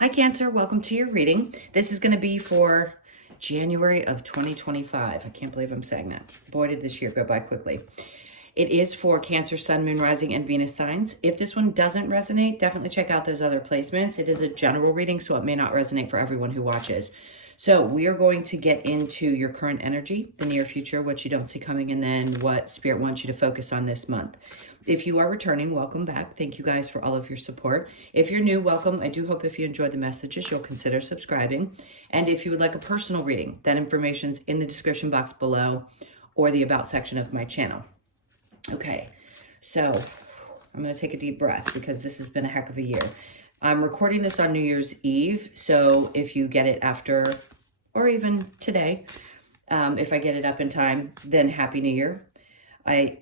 Hi Cancer, welcome to your reading. This is going to be for January of 2025. I can't believe I'm saying that. Boy, did this year go by quickly. It is for Cancer, Sun, Moon, Rising, and Venus signs. If this one doesn't resonate, definitely check out those other placements. It is a general reading, so it may not resonate for everyone who watches. So we are going to get into your current energy, the near future, what you don't see coming, and then what Spirit wants you to focus on this month. If you are returning, welcome back. Thank you guys for all of your support. If you're new, welcome. I do hope if you enjoyed the messages, you'll consider subscribing. And if you would like a personal reading, that information's in the description box below or the About section of my channel. Okay, so I'm going to take a deep breath because this has been a heck of a year. I'm recording this on New Year's Eve, so if you get it after or even today, if I get it up in time, then Happy New Year. I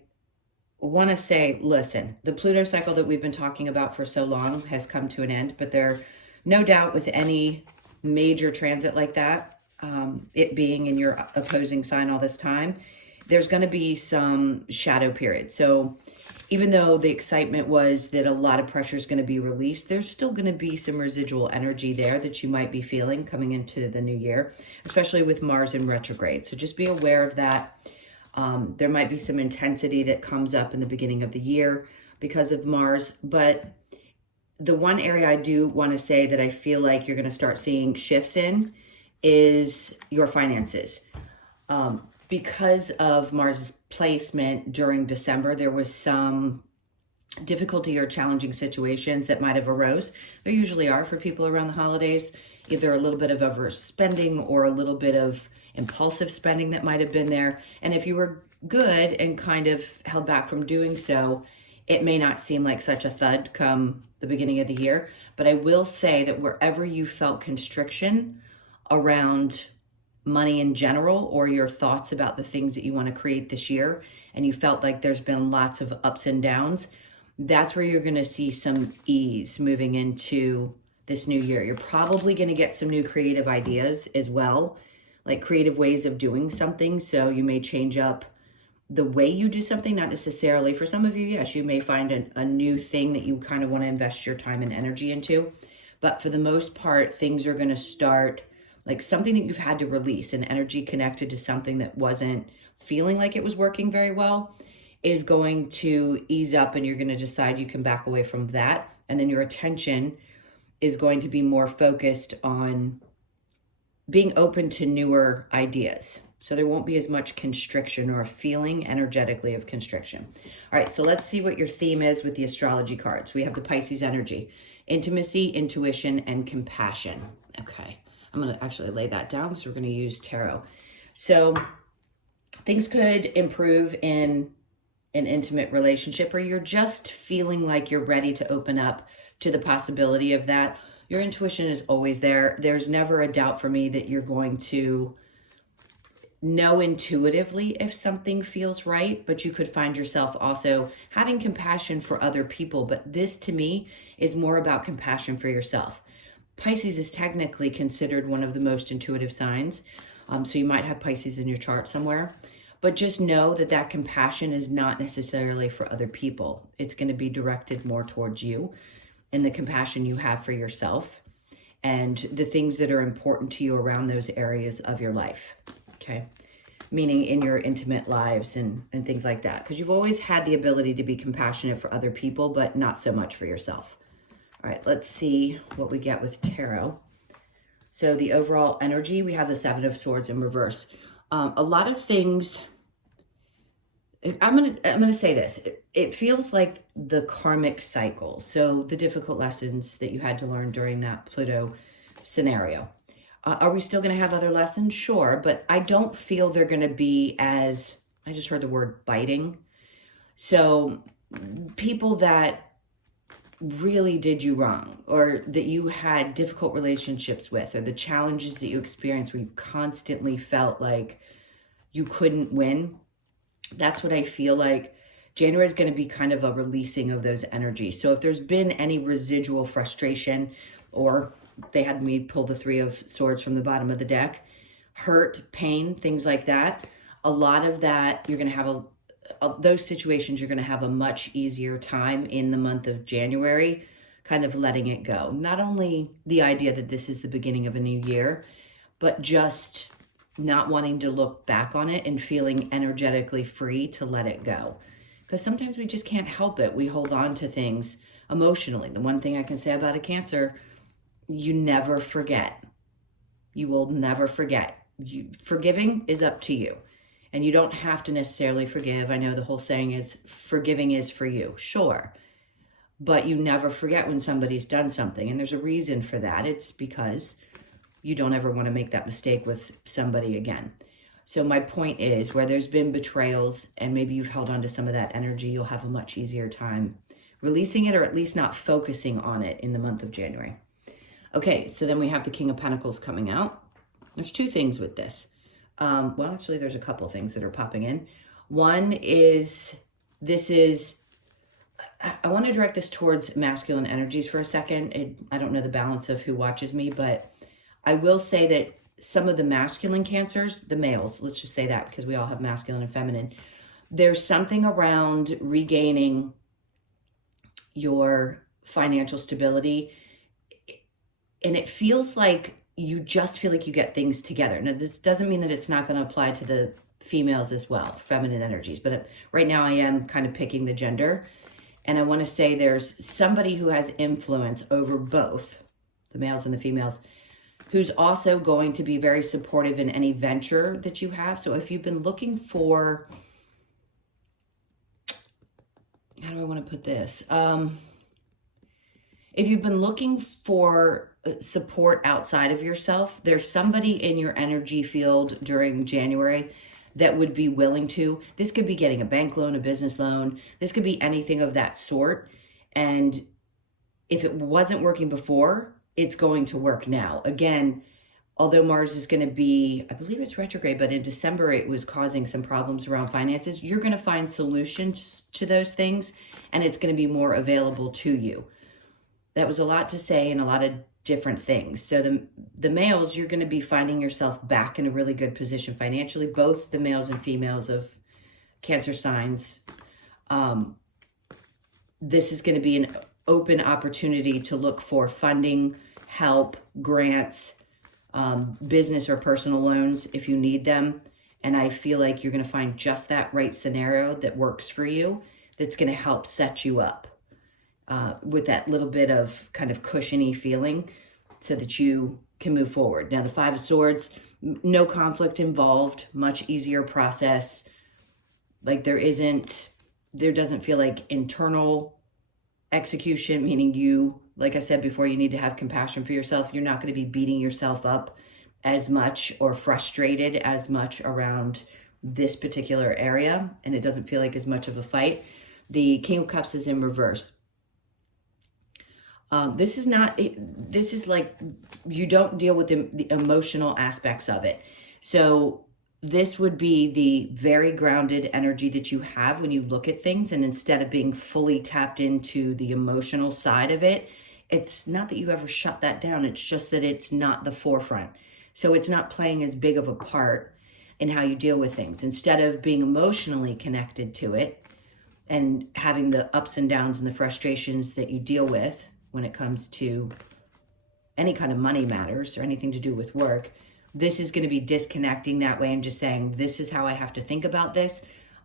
want to say, listen, the Pluto cycle that we've been talking about for so long has come to an end, but there, no doubt with any major transit like that, it being in your opposing sign all this time, there's going to be some shadow period. So even though the excitement was that a lot of pressure is going to be released, there's still going to be some residual energy there that you might be feeling coming into the new year, especially with Mars in retrograde. So just be aware of that. There might be some intensity that comes up in the beginning of the year because of Mars, but the one area I do want to say that I feel like you're going to start seeing shifts in is your finances. Because of Mars's placement during December, there was some difficulty or challenging situations that might have arose. There usually are for people around the holidays, either a little bit of overspending or a little bit of impulsive spending that might have been there. And if you were good and kind of held back from doing so, it may not seem like such a thud come the beginning of the year. But I will say that wherever you felt constriction around money in general, or your thoughts about the things that you want to create this year, and you felt like there's been lots of ups and downs, that's where you're going to see some ease moving into this new year. You're probably going to get some new creative ideas as well, like creative ways of doing something. So you may change up the way you do something, not necessarily. For some of you, yes, you may find a new thing that you kind of want to invest your time and energy into. But for the most part, things are going to start like something that you've had to release, an energy connected to something that wasn't feeling like it was working very well, is going to ease up, and you're going to decide you can back away from that. And then your attention is going to be more focused on being open to newer ideas. So there won't be as much constriction or a feeling energetically of constriction. All right, so let's see what your theme is with the astrology cards. We have the Pisces energy, intimacy, intuition, and compassion. Okay, I'm going to actually lay that down because we're going to use tarot. So things could improve in an intimate relationship, or you're just feeling like you're ready to open up to the possibility of that. Your intuition is always there. There's never a doubt for me that you're going to know intuitively if something feels right, but you could find yourself also having compassion for other people. But this to me is more about compassion for yourself. Pisces is technically considered one of the most intuitive signs. So you might have Pisces in your chart somewhere, but just know that that compassion is not necessarily for other people. It's going to be directed more towards you and the compassion you have for yourself and the things that are important to you around those areas of your life. Okay. Meaning in your intimate lives and things like that. Because you've always had the ability to be compassionate for other people, but not so much for yourself. All right, let's see what we get with tarot. So the overall energy, we have the Seven of Swords in reverse. A lot of things, I'm gonna say this. It feels like the karmic cycle. So the difficult lessons that you had to learn during that Pluto scenario. Are we still going to have other lessons? Sure, but I don't feel they're going to be as, I just heard the word biting. So people that really did you wrong, or that you had difficult relationships with, or the challenges that you experienced where you constantly felt like you couldn't win, that's what I feel like. January is going to be kind of a releasing of those energies. So if there's been any residual frustration, or they had me pull the Three of Swords from the bottom of the deck, hurt, pain, things like that, a lot of that, you're going to have those situations, you're going to have a much easier time in the month of January kind of letting it go. Not only the idea that this is the beginning of a new year, but just not wanting to look back on it and feeling energetically free to let it go. Because sometimes we just can't help it. We hold on to things emotionally. The one thing I can say about a Cancer, you never forget. You will never forget. Forgiving is up to you. And you don't have to necessarily forgive. I know the whole saying is forgiving is for you. Sure. But you never forget when somebody's done something. And there's a reason for that. It's because you don't ever want to make that mistake with somebody again. So my point is, where there's been betrayals and maybe you've held on to some of that energy, you'll have a much easier time releasing it, or at least not focusing on it in the month of January. Okay, so then we have the King of Pentacles coming out. There's two things with this. Well, actually, there's a couple things that are popping in. One is, I want to direct this towards masculine energies for a second. I don't know the balance of who watches me, but I will say that some of the masculine Cancers, the males, let's just say that because we all have masculine and feminine, there's something around regaining your financial stability. And it feels like you just feel like you get things together. Now, this doesn't mean that it's not going to apply to the females as well, feminine energies. But right now I am kind of picking the gender. And I want to say there's somebody who has influence over both the males and the females, who's also going to be very supportive in any venture that you have. So if you've been looking for, how do I want to put this? If you've been looking for support outside of yourself, there's somebody in your energy field during January that would be willing to. This could be getting a bank loan, a business loan. This could be anything of that sort. And if it wasn't working before, it's going to work now. Again, although Mars is going to be, I believe it's retrograde, but in December it was causing some problems around finances. You're going to find solutions to those things, and it's going to be more available to you. That was a lot to say and a lot of different things. So the males, you're going to be finding yourself back in a really good position financially, both the males and females of Cancer signs. This is going to be an open opportunity to look for funding, help, grants, business or personal loans if you need them. And I feel like you're going to find just that right scenario that works for you, that's going to help set you up with that little bit of kind of cushiony feeling so that you can move forward. Now, the Five of Swords, no conflict involved, much easier process. Like there doesn't feel like internal execution, meaning you, like I said before, you need to have compassion for yourself. You're not going to be beating yourself up as much or frustrated as much around this particular area, and it doesn't feel like as much of a fight. The King of Cups is in reverse. This is like you don't deal with the emotional aspects of it. So this would be the very grounded energy that you have when you look at things. And instead of being fully tapped into the emotional side of it, it's not that you ever shut that down. It's just that it's not the forefront. So it's not playing as big of a part in how you deal with things. Instead of being emotionally connected to it and having the ups and downs and the frustrations that you deal with when it comes to any kind of money matters or anything to do with work, this is going to be disconnecting that way and just saying, this is how I have to think about this.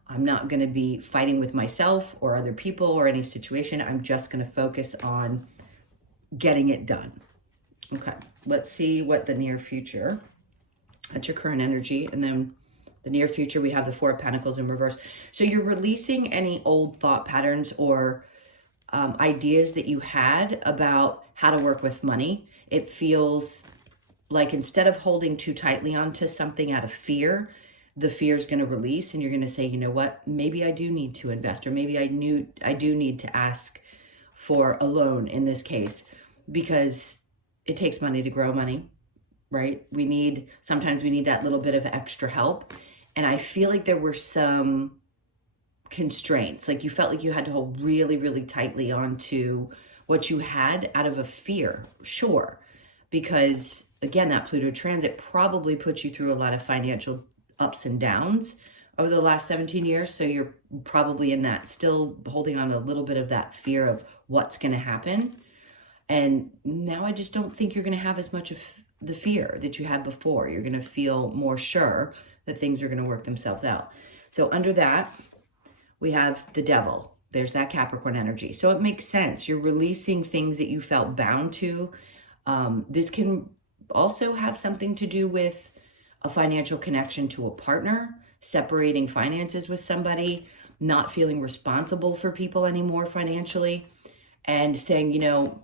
I'm not going to be fighting with myself or other people or any situation. I'm just going to focus on getting it done. Okay, let's see what the near future, that's your current energy. And then the near future, we have the Four of Pentacles in reverse. So you're releasing any old thought patterns or ideas that you had about how to work with money. It feels like instead of holding too tightly onto something out of fear, the fear is going to release and you're going to say, you know what, maybe I do need to invest, or maybe I do need to ask for a loan in this case, because it takes money to grow money, right? Sometimes we need that little bit of extra help. And I feel like there were some constraints, like you felt like you had to hold really, really tightly onto what you had out of a fear, sure. Because again, that Pluto transit probably put you through a lot of financial ups and downs over the last 17 years. So you're probably in that, still holding on a little bit of that fear of what's going to happen. And now I just don't think you're going to have as much of the fear that you had before. You're going to feel more sure that things are going to work themselves out. So under that, we have the Devil. There's that Capricorn energy. So it makes sense. You're releasing things that you felt bound to. This can also have something to do with a financial connection to a partner, separating finances with somebody, not feeling responsible for people anymore financially, and saying, you know,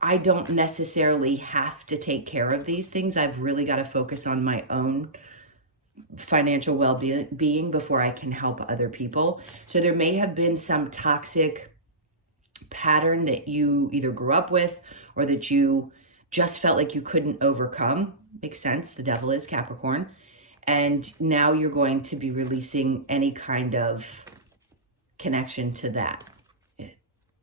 I don't necessarily have to take care of these things. I've really got to focus on my own financial well-being before I can help other people. So there may have been some toxic pattern that you either grew up with or that you just felt like you couldn't overcome. Makes sense. The Devil is Capricorn. And now you're going to be releasing any kind of connection to that.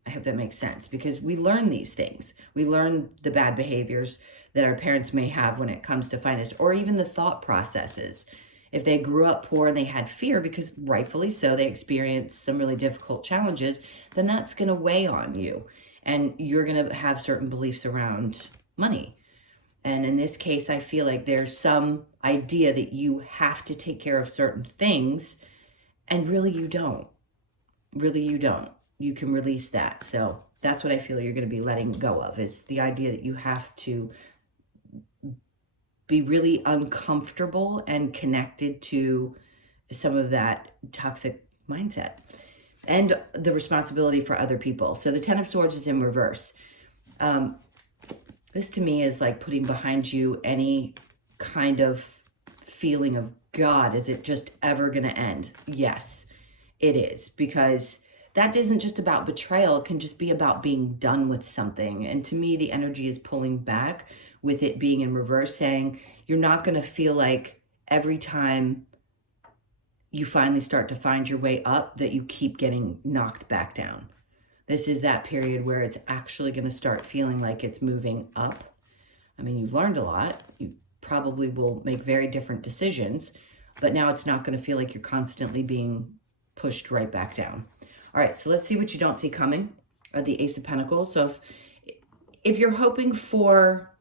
I hope that makes sense, because we learn these things. We learn the bad behaviors that our parents may have when it comes to finance, or even the thought processes. If they grew up poor and they had fear, because rightfully so, they experienced some really difficult challenges, then that's going to weigh on you. And you're going to have certain beliefs around money. And in this case, I feel like there's some idea that you have to take care of certain things, and really you don't. Really you don't. You can release that. So that's what I feel you're going to be letting go of, is the idea that you have to be really uncomfortable and connected to some of that toxic mindset and the responsibility for other people. So the Ten of Swords is in reverse. This to me is like putting behind you any kind of feeling of, God, is it just ever going to end? Yes, it is, because that isn't just about betrayal. It can just be about being done with something. And to me, the energy is pulling back with it being in reverse, saying you're not going to feel like every time you finally start to find your way up that you keep getting knocked back down. This is that period where it's actually going to start feeling like it's moving up. I mean, you've learned a lot. You probably will make very different decisions, but now it's not going to feel like you're constantly being pushed right back down. All right, so let's see what you don't see coming. The Ace of Pentacles. So if you're hoping for,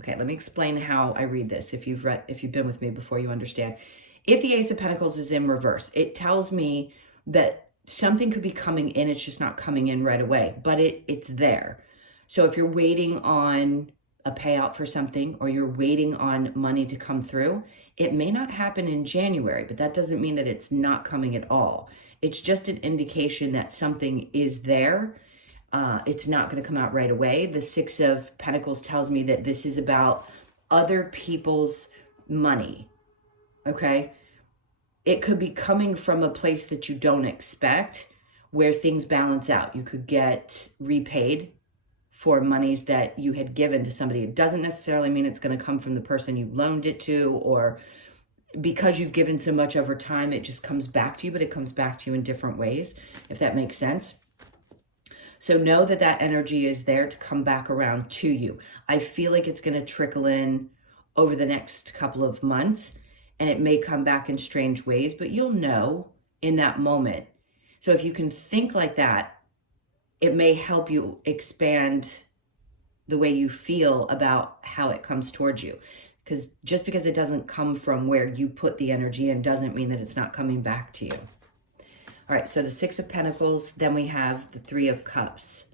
okay, let me explain how I read this. If you've been with me before, you understand. If the Ace of Pentacles is in reverse, it tells me that something could be coming in. It's just not coming in right away, but it's there. So if you're waiting on a payout for something, or you're waiting on money to come through, it may not happen in January, but that doesn't mean that it's not coming at all. It's just an indication that something is there. It's not going to come out right away. The Six of Pentacles tells me that this is about other people's money, okay? It could be coming from a place that you don't expect, where things balance out. You could get repaid for monies that you had given to somebody. It doesn't necessarily mean it's going to come from the person you loaned it to, or because you've given so much over time, it just comes back to you, but it comes back to you in different ways, if that makes sense. So know that that energy is there to come back around to you. I feel like it's going to trickle in over the next couple of months, and it may come back in strange ways, but you'll know in that moment. So if you can think like that, it may help you expand the way you feel about how it comes towards you. Because just because it doesn't come from where you put the energy in doesn't mean that it's not coming back to you. All right, so the Six of Pentacles, then we have the Three of Cups.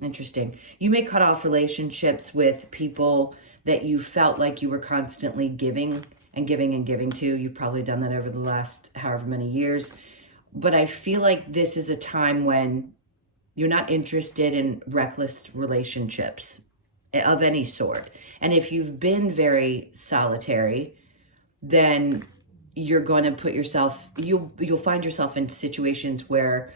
Interesting. You may cut off relationships with people that you felt like you were constantly giving and giving and giving to. You've probably done that over the last however many years. But I feel like this is a time when you're not interested in reckless relationships of any sort. And if you've been very solitary, then you're going to put yourself, you'll find yourself in situations where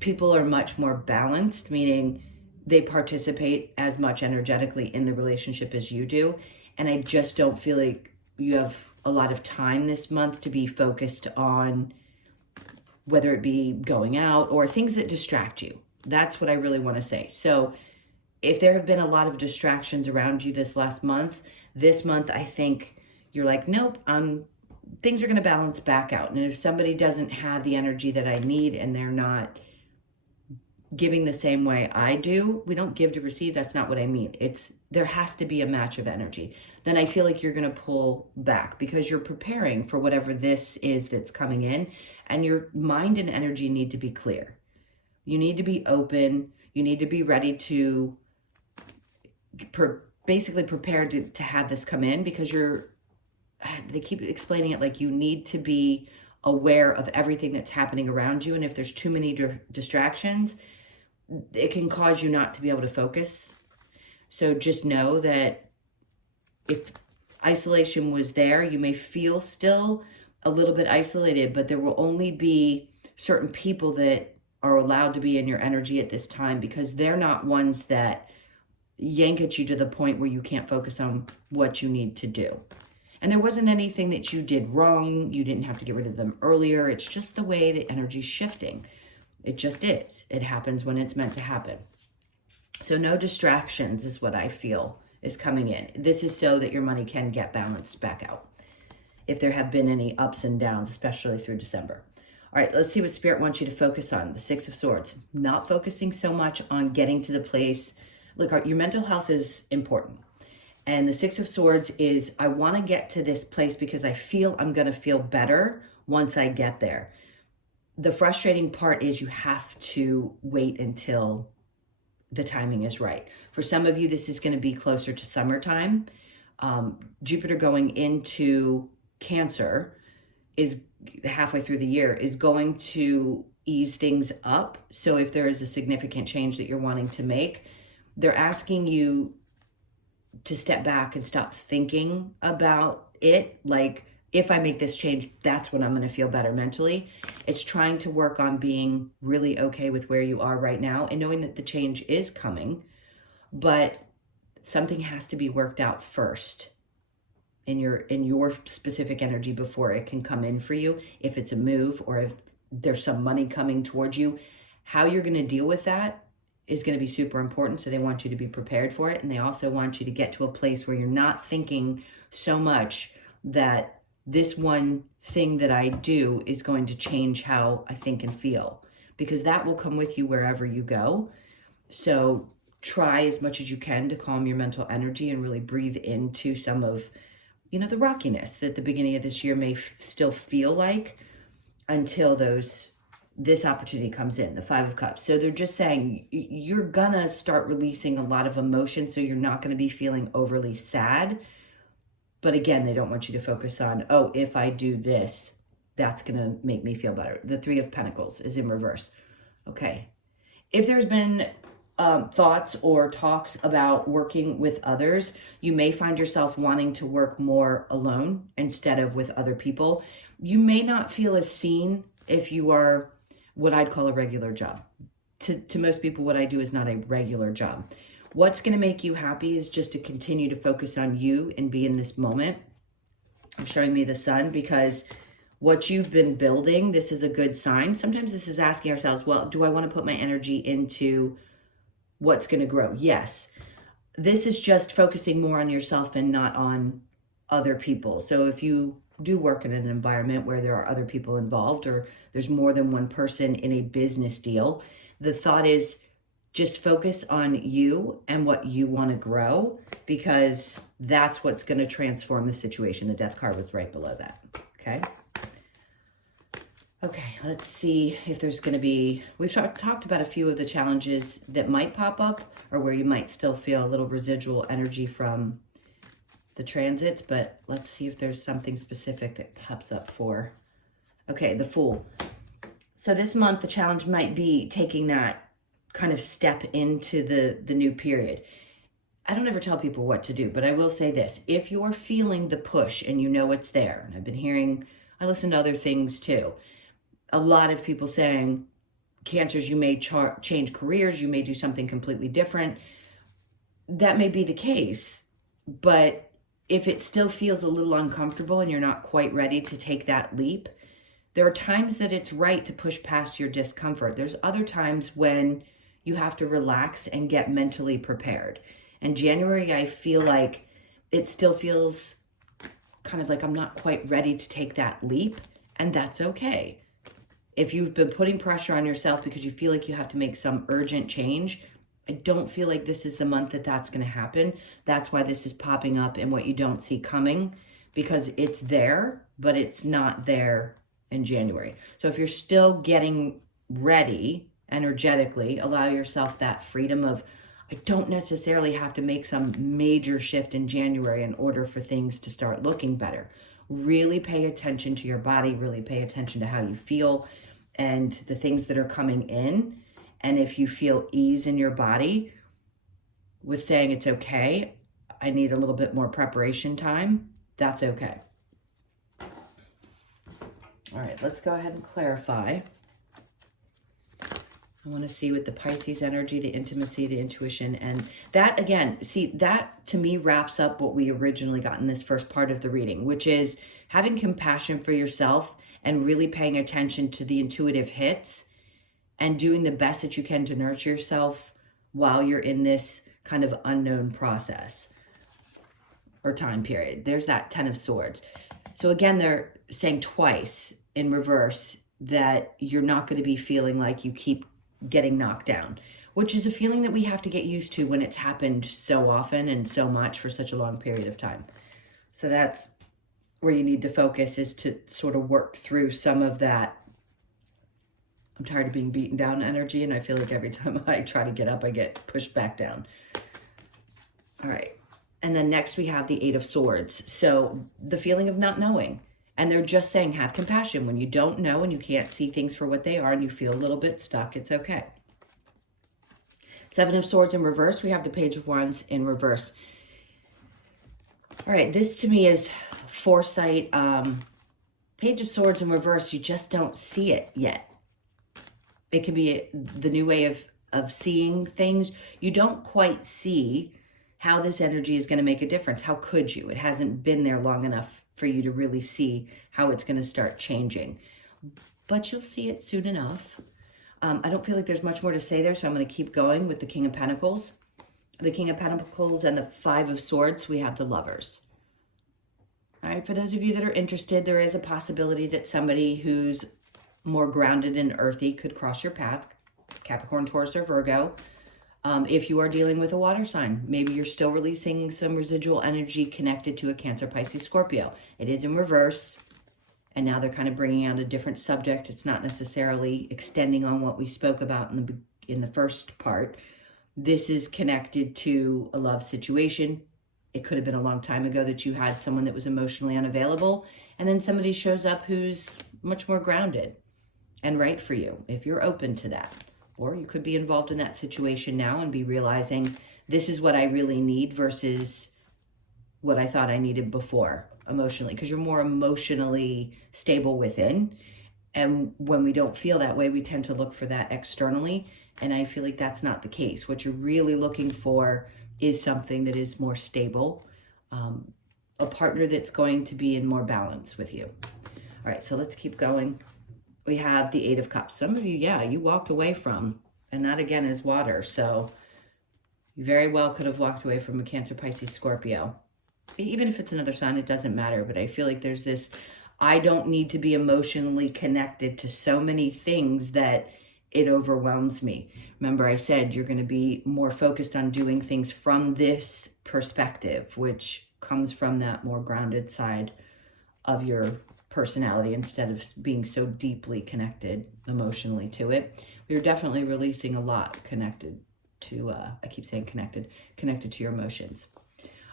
people are much more balanced, meaning they participate as much energetically in the relationship as you do. And I just don't feel like you have a lot of time this month to be focused on whether it be going out or things that distract you. That's what I really want to say. So if there have been a lot of distractions around you this last month, this month, I think you're like, nope, things are going to balance back out. And if somebody doesn't have the energy that I need and they're not giving the same way I do. We don't give to receive. That's not what I mean. It's there has to be a match of energy. Then I feel like you're going to pull back because you're preparing for whatever this is that's coming in, and your mind and energy need to be clear. You need to be open. You need to be ready to basically prepared to have this come in, because they keep explaining it like you need to be aware of everything that's happening around you. And if there's too many distractions, it can cause you not to be able to focus. So just know that if isolation was there, you may feel still a little bit isolated, but there will only be certain people that are allowed to be in your energy at this time, because they're not ones that yank at you to the point where you can't focus on what you need to do. And there wasn't anything that you did wrong. You didn't have to get rid of them earlier. It's just the way the energy's shifting. It just is. It happens when it's meant to happen. So no distractions is what I feel is coming in. This is so that your money can get balanced back out if there have been any ups and downs, especially through December. All right, let's see what Spirit wants you to focus on. The Six of Swords. Not focusing so much on getting to the place. Look, your mental health is important. And the Six of Swords is, I want to get to this place because I feel I'm going to feel better once I get there. The frustrating part is you have to wait until the timing is right. For some of you, this is going to be closer to summertime. Jupiter going into Cancer is halfway through the year, is going to ease things up. So if there is a significant change that you're wanting to make, they're asking you to step back and stop thinking about it. Like, if I make this change, that's when I'm going to feel better mentally. It's trying to work on being really okay with where you are right now and knowing that the change is coming, but something has to be worked out first in your specific energy before it can come in for you. If it's a move or if there's some money coming towards you, how you're going to deal with that is going to be super important. So they want you to be prepared for it. And they also want you to get to a place where you're not thinking so much that this one thing that I do is going to change how I think and feel, because that will come with you wherever you go. So try as much as you can to calm your mental energy and really breathe into some of, the rockiness that the beginning of this year may still feel like, until this opportunity comes in, the Five of Cups. So they're just saying you're gonna start releasing a lot of emotion, so you're not gonna be feeling overly sad. But again, they don't want you to focus on, oh, if I do this, that's gonna make me feel better. The Three of Pentacles is in reverse. Okay. If there's been thoughts or talks about working with others, you may find yourself wanting to work more alone instead of with other people. You may not feel as seen if you are what I'd call a regular job. To most people, what I do is not a regular job. What's going to make you happy is just to continue to focus on you and be in this moment. You're showing me the sun, because what you've been building, this is a good sign. Sometimes this is asking ourselves, well, do I want to put my energy into what's going to grow? Yes. This is just focusing more on yourself and not on other people. So if you do work in an environment where there are other people involved, or there's more than one person in a business deal, the thought is just focus on you and what you want to grow, because that's what's going to transform the situation. The Death card was right below that. Okay. Okay, let's see if there's going to be, we've talked about a few of the challenges that might pop up, or where you might still feel a little residual energy from the transits, but let's see if there's something specific that pops up for, okay, the Fool. So this month, the challenge might be taking that kind of step into the new period. I don't ever tell people what to do, but I will say this. If you're feeling the push and you know it's there, and I've been hearing, I listen to other things too, a lot of people saying, Cancers, you may change careers, you may do something completely different. That may be the case, but if it still feels a little uncomfortable and you're not quite ready to take that leap, there are times that it's right to push past your discomfort. There's other times when you have to relax and get mentally prepared. And January, I feel like it still feels kind of like I'm not quite ready to take that leap, and that's okay. If you've been putting pressure on yourself because you feel like you have to make some urgent change, I don't feel like this is the month that that's going to happen. That's why this is popping up in what you don't see coming, because it's there, but it's not there in January. So if you're still getting ready energetically, allow yourself that freedom of, I don't necessarily have to make some major shift in January in order for things to start looking better. Really pay attention to your body, really pay attention to how you feel and the things that are coming in. And if you feel ease in your body with saying it's okay, I need a little bit more preparation time, that's okay. All right, let's go ahead and clarify. I want to see with the Pisces energy, the intimacy, the intuition, and that again, see, that to me wraps up what we originally got in this first part of the reading, which is having compassion for yourself and really paying attention to the intuitive hits and doing the best that you can to nurture yourself while you're in this kind of unknown process or time period. There's that 10 of Swords. So again, they're saying twice in reverse that you're not going to be feeling like you keep getting knocked down, which is a feeling that we have to get used to when it's happened so often and so much for such a long period of time. So that's where you need to focus, is to sort of work through some of that I'm tired of being beaten down energy, and I feel like every time I try to get up, I get pushed back down. All right. And then next we have the 8 of Swords. So the feeling of not knowing. And they're just saying, have compassion. When you don't know and you can't see things for what they are and you feel a little bit stuck, it's okay. 7 of Swords in reverse. We have the Page of Wands in reverse. All right, this to me is foresight. Page of Swords in reverse, you just don't see it yet. It can be the new way of seeing things. You don't quite see how this energy is going to make a difference. How could you? It hasn't been there long enough for you to really see how it's going to start changing. But you'll see it soon enough. I don't feel like there's much more to say there, so I'm going to keep going with the King of Pentacles. The King of Pentacles and the 5 of Swords, we have the Lovers. All right, for those of you that are interested, there is a possibility that somebody who's more grounded and earthy could cross your path, Capricorn, Taurus, or Virgo. If you are dealing with a water sign, maybe you're still releasing some residual energy connected to a Cancer, Pisces, Scorpio. It is in reverse, and now they're kind of bringing out a different subject. It's not necessarily extending on what we spoke about in the first part. This is connected to a love situation. It could have been a long time ago that you had someone that was emotionally unavailable, and then somebody shows up who's much more grounded and right for you, if you're open to that. Or you could be involved in that situation now and be realizing this is what I really need versus what I thought I needed before emotionally, because you're more emotionally stable within. And when we don't feel that way, we tend to look for that externally. And I feel like that's not the case. What you're really looking for is something that is more stable, a partner that's going to be in more balance with you. All right, so let's keep going. We have the 8 of Cups. Some of you, yeah, you walked away from, and that again is water. So you very well could have walked away from a Cancer, Pisces, Scorpio. Even if it's another sign, it doesn't matter. But I feel like there's this, I don't need to be emotionally connected to so many things that it overwhelms me. Remember, I said you're going to be more focused on doing things from this perspective, which comes from that more grounded side of your personality instead of being so deeply connected emotionally to it. You're definitely releasing a lot connected to, I keep saying connected to your emotions.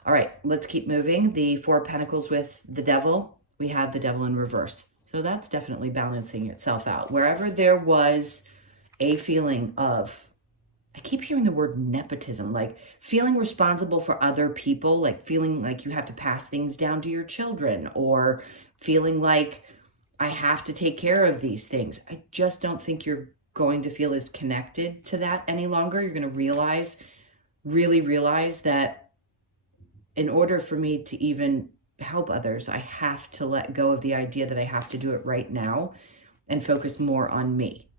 All right, let's keep moving. The 4 of Pentacles with the Devil. We have the Devil in reverse. So that's definitely balancing itself out. Wherever there was a feeling of, I keep hearing the word nepotism, like feeling responsible for other people, like feeling like you have to pass things down to your children, or feeling like I have to take care of these things. I just don't think you're going to feel as connected to that any longer. You're going to really realize that in order for me to even help others, I have to let go of the idea that I have to do it right now and focus more on me.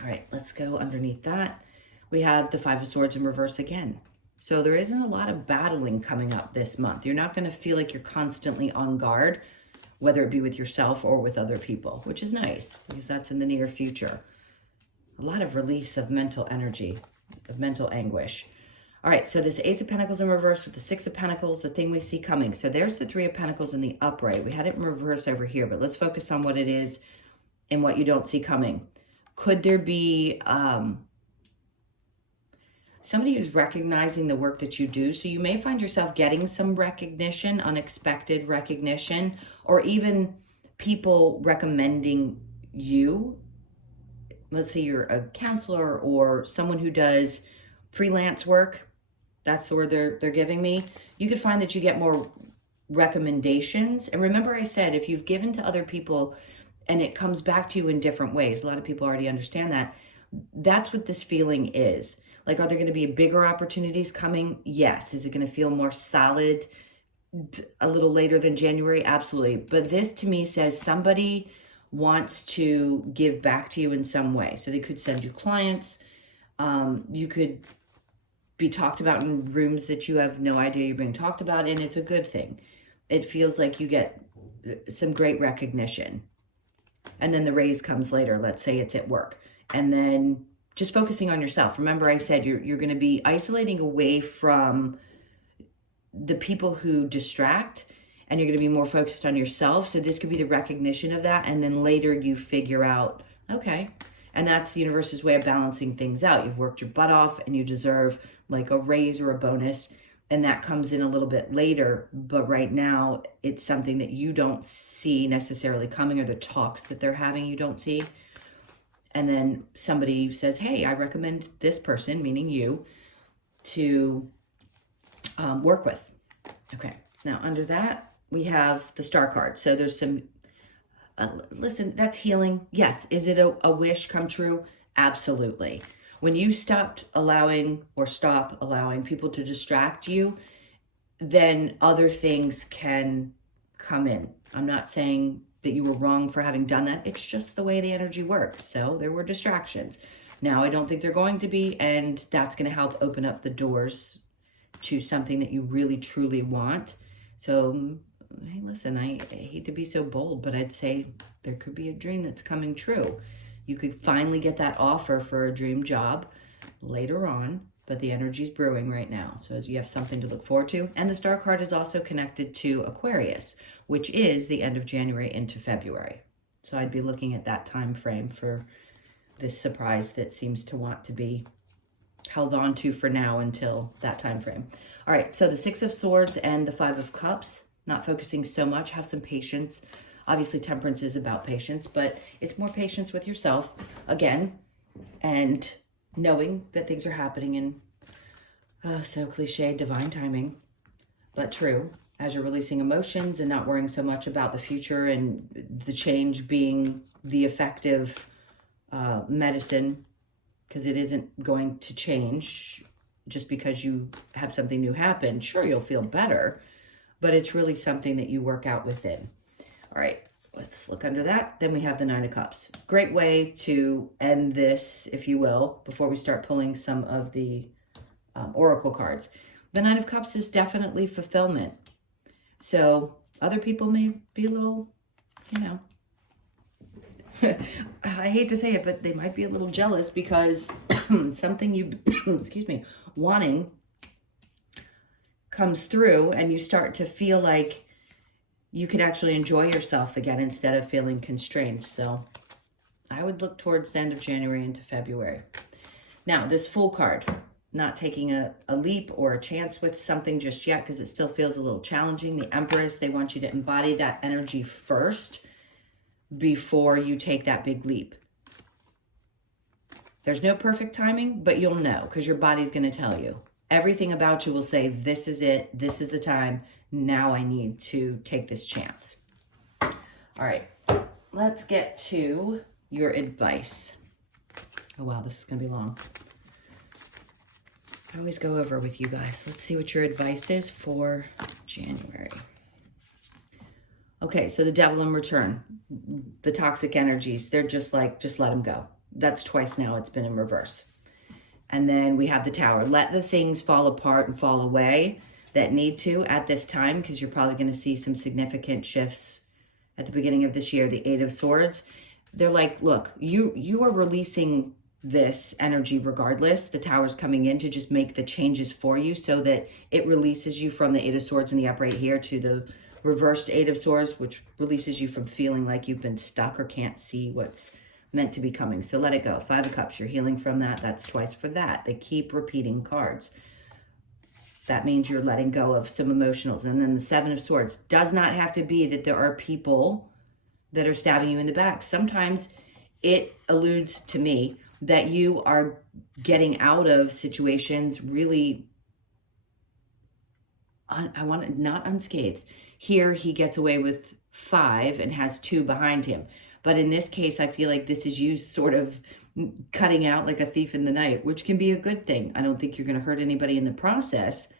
All right, let's go underneath that. We have the 5 of Swords in reverse again. So there isn't a lot of battling coming up this month. You're not going to feel like you're constantly on guard whether it be with yourself or with other people, which is nice because that's in the near future. A lot of release of mental energy, of mental anguish. All right, so this Ace of Pentacles in reverse with the Six of Pentacles, the thing we see coming. So there's the Three of Pentacles in the upright. We had it in reverse over here, but let's focus on what it is and what you don't see coming. Could there be somebody who's recognizing the work that you do? So you may find yourself getting some recognition, unexpected recognition, or even people recommending you. Let's say you're a counselor or someone who does freelance work. That's the word they're giving me. You could find that you get more recommendations. And remember I said, if you've given to other people and it comes back to you in different ways, a lot of people already understand that. That's what this feeling is. Like, are there going to be bigger opportunities coming? Yes. Is it going to feel more solid a little later than January? Absolutely. But this to me says somebody wants to give back to you in some way. So they could send you clients. You could be talked about in rooms that you have no idea you're being talked about, and it's a good thing. It feels like you get some great recognition. And then the raise comes later. Let's say it's at work. And then just focusing on yourself. Remember I said you're going to be isolating away from the people who distract, and you're going to be more focused on yourself. So this could be the recognition of that. And then later you figure out, okay. And that's the universe's way of balancing things out. You've worked your butt off and you deserve like a raise or a bonus. And that comes in a little bit later. But right now it's something that you don't see necessarily coming, or the talks that they're having you don't see. And then somebody says, hey, I recommend this person, meaning you, to work with. Okay. Now under that, we have the Star card. So there's some listen, that's healing. Yes. Is it a wish come true? Absolutely. When you stop allowing people to distract you, then other things can come in. I'm not saying that you were wrong for having done that. It's just the way the energy works. So there were distractions. Now I don't think they're going to be, and that's going to help open up the doors to something that you really truly want. So hey, listen, I hate to be so bold, but I'd say there could be a dream that's coming true. You could finally get that offer for a dream job later on, but the energy's brewing right now. So you have something to look forward to. And the Star card is also connected to Aquarius, which is the end of January into February. So I'd be looking at that time frame for this surprise that seems to want to be held on to for now until that time frame. All right, so the Six of Swords and the Five of Cups. Not focusing so much, have some patience. Obviously, temperance is about patience, but it's more patience with yourself, again, and knowing that things are happening in, so cliche, divine timing, but true, as you're releasing emotions and not worrying so much about the future and the change being the effective medicine, because it isn't going to change just because you have something new happen. Sure, you'll feel better, but it's really something that you work out within. All right, let's look under that. Then we have the Nine of Cups. Great way to end this, if you will, before we start pulling some of the oracle cards. The Nine of Cups is definitely fulfillment. So other people may be a little, you know, I hate to say it, but they might be a little jealous because something you, excuse me, wanting comes through, and you start to feel like you can actually enjoy yourself again instead of feeling constrained. So I would look towards the end of January into February. Now, this Fool card, not taking a leap or a chance with something just yet because it still feels a little challenging. The Empress, they want you to embody that energy first before you take that big leap. There's no perfect timing, but you'll know because your body's going to tell you. Everything about you will say, this is it. This is the time. Now I need to take this chance. All right, let's get to your advice. Oh, wow, this is going to be long. I always go over with you guys. Let's see what your advice is for January. Okay, so the Devil in return. The toxic energies, they're just like, just let them go. That's twice now it's been in reverse. And then we have the Tower. Let the things fall apart and fall away that need to at this time, because you're probably going to see some significant shifts at the beginning of this year, the Eight of Swords. They're like, look, you are releasing this energy regardless. The Tower's coming in to just make the changes for you so that it releases you from the Eight of Swords in the upright here to the reversed Eight of Swords, which releases you from feeling like you've been stuck or can't see what's meant to be coming. So let it go. Five of Cups, you're healing from that. That's twice for that. They keep repeating cards. That means you're letting go of some emotionals. And then the Seven of Swords does not have to be that there are people that are stabbing you in the back. Sometimes it alludes to me that you are getting out of situations really, I want it not unscathed. Here he gets away with 5 and has 2 behind him. But in this case, I feel like this is you sort of cutting out like a thief in the night, which can be a good thing. I don't think you're going to hurt anybody in the process.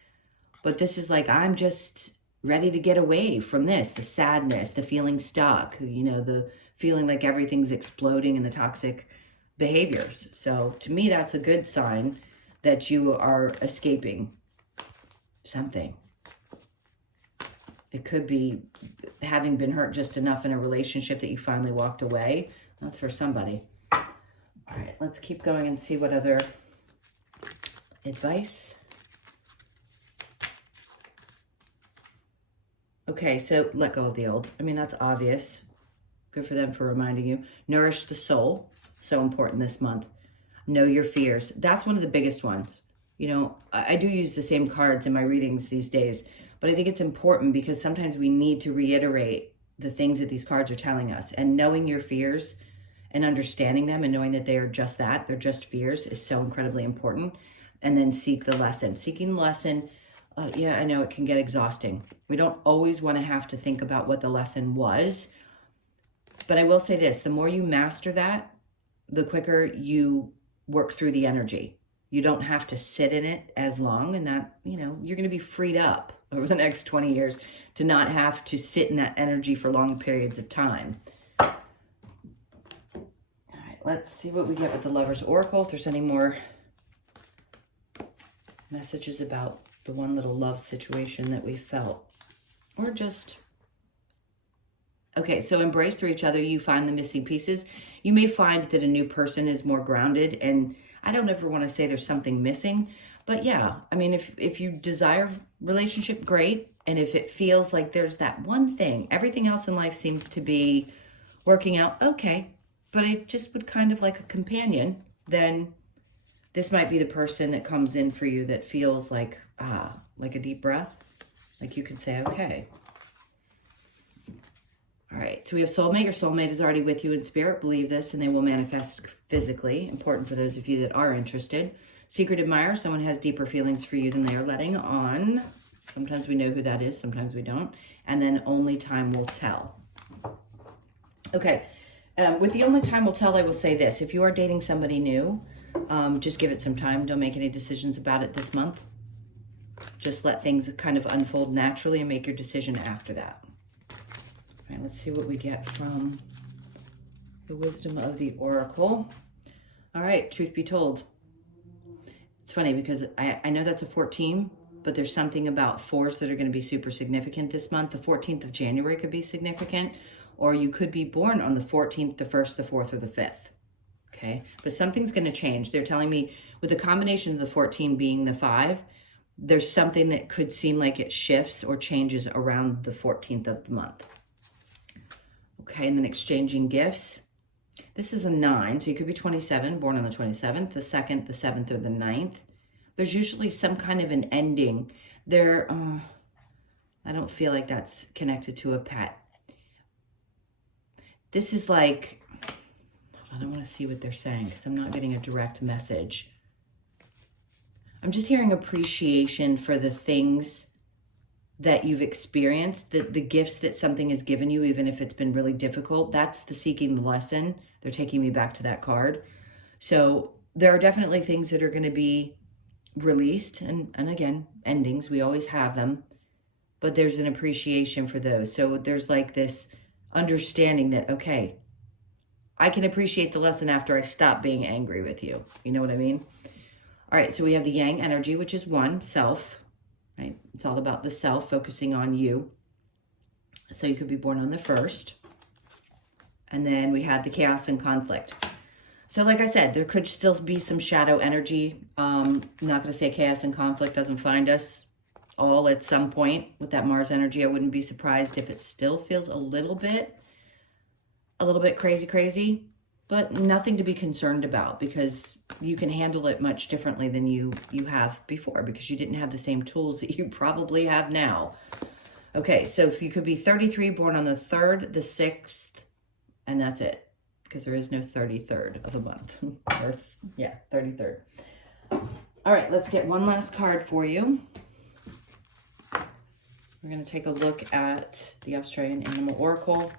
But this is like, I'm just ready to get away from this, the sadness, the feeling stuck, you know, the feeling like everything's exploding and the toxic behaviors. So to me, that's a good sign that you are escaping something. It could be having been hurt just enough in a relationship that you finally walked away. That's for somebody. All right, let's keep going and see what other advice. Okay, so let go of the old. I mean, that's obvious. Good for them for reminding you. Nourish the soul. So important this month. Know your fears. That's one of the biggest ones. You know, I do use the same cards in my readings these days, but I think it's important because sometimes we need to reiterate the things that these cards are telling us. And knowing your fears and understanding them and knowing that they are just that, they're just fears, is so incredibly important. And then seek the lesson. Seeking the lesson, yeah, I know it can get exhausting. We don't always want to have to think about what the lesson was. But I will say this, the more you master that, the quicker you work through the energy. You don't have to sit in it as long, and that, you know, you're going to be freed up over the next 20 years to not have to sit in that energy for long periods of time. All right, let's see what we get with the Lover's Oracle. If there's any more messages about the one little love situation that we felt, or just, okay, so embrace through each other. You find the missing pieces. You may find that a new person is more grounded, and I don't ever want to say there's something missing, but yeah, I mean, if you desire relationship, great. And if it feels like there's that one thing, everything else in life seems to be working out okay, but I just would kind of like a companion, then this might be the person that comes in for you that feels like, like a deep breath. Like you can say, okay. All right, so we have soulmate. Your soulmate is already with you in spirit. Believe this, and they will manifest physically. Important for those of you that are interested. Secret admirer. Someone has deeper feelings for you than they are letting on. Sometimes we know who that is. Sometimes we don't. And then only time will tell. Okay, with the only time will tell, I will say this. If you are dating somebody new, just give it some time. Don't make any decisions about it this month. Just let things kind of unfold naturally and make your decision after that. All right, let's see what we get from the wisdom of the Oracle. All right, truth be told. It's funny because I know that's a 14, but there's something about 4s that are going to be super significant this month. The 14th of January could be significant, or you could be born on the 14th, the 1st, the 4th, or the 5th. Okay, but something's going to change. They're telling me with the combination of the 14 being the 5, there's something that could seem like it shifts or changes around the 14th of the month. Okay, and then exchanging gifts. This is a 9, so you could be 27, born on the 27th, the 2nd, the 7th, or the 9th. There's usually some kind of an ending. There, I don't feel like that's connected to a pet. This is like, I don't want to see what they're saying because I'm not getting a direct message. I'm just hearing appreciation for the things that you've experienced, the gifts that something has given you, even if it's been really difficult. That's the seeking the lesson. They're taking me back to that card. So there are definitely things that are going to be released. And again, endings, we always have them. But there's an appreciation for those. So there's like this understanding that, okay, I can appreciate the lesson after I stop being angry with you. You know what I mean? All right, so we have the Yang energy, which is 1, self. Right? It's all about the self, focusing on you. So you could be born on the 1st. And then we had the chaos and conflict. So like I said, there could still be some shadow energy. I'm not going to say chaos and conflict doesn't find us all at some point with that Mars energy. I wouldn't be surprised if it still feels a little bit crazy, but nothing to be concerned about, because you can handle it much differently than you have before, because you didn't have the same tools that you probably have now. Okay, so if you could be 33, born on the 3rd, the 6th, and that's it, because there is no 33rd of the month. Yeah, 33rd. All right, let's get one last card for you. We're going to take a look at the Australian Animal Oracle.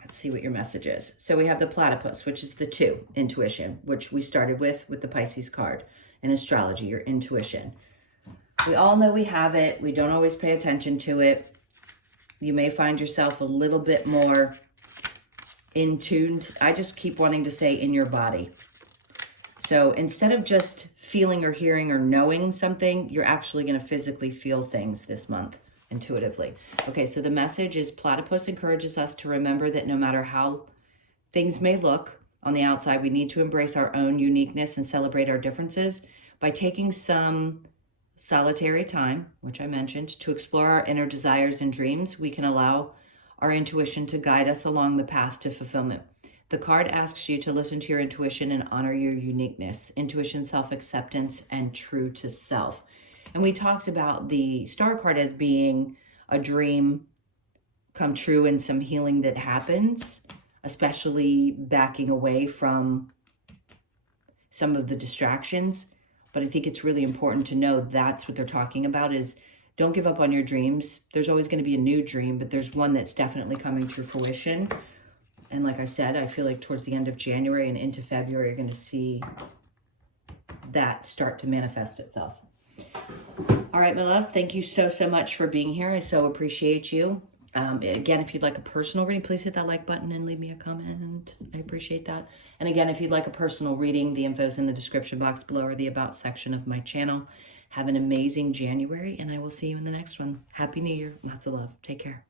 Let's see what your message is. So we have the platypus, which is the 2, intuition, which we started with the Pisces card. And astrology, your intuition. We all know we have it. We don't always pay attention to it. You may find yourself a little bit more in tune. I just keep wanting to say in your body. So instead of just feeling or hearing or knowing something, you're actually going to physically feel things this month intuitively. Okay, so the message is platypus encourages us to remember that no matter how things may look on the outside, we need to embrace our own uniqueness and celebrate our differences by taking some solitary time, which I mentioned, to explore our inner desires and dreams. We can allow our intuition to guide us along the path to fulfillment. The card asks you to listen to your intuition and honor your uniqueness, intuition, self-acceptance, and true to self. And we talked about the star card as being a dream come true and some healing that happens, especially backing away from some of the distractions. But I think it's really important to know that's what they're talking about, is don't give up on your dreams. There's always going to be a new dream, but there's one that's definitely coming to fruition. And like I said, I feel like towards the end of January and into February, you're going to see that start to manifest itself. All right, my loves, thank you so much for being here. I so appreciate you. Again, if you'd like a personal reading, please hit that like button and leave me a comment. I appreciate that. And again, if you'd like a personal reading, the info is in the description box below or the About section of my channel. Have an amazing January, and I will see you in the next one. Happy New Year. Lots of love. Take care.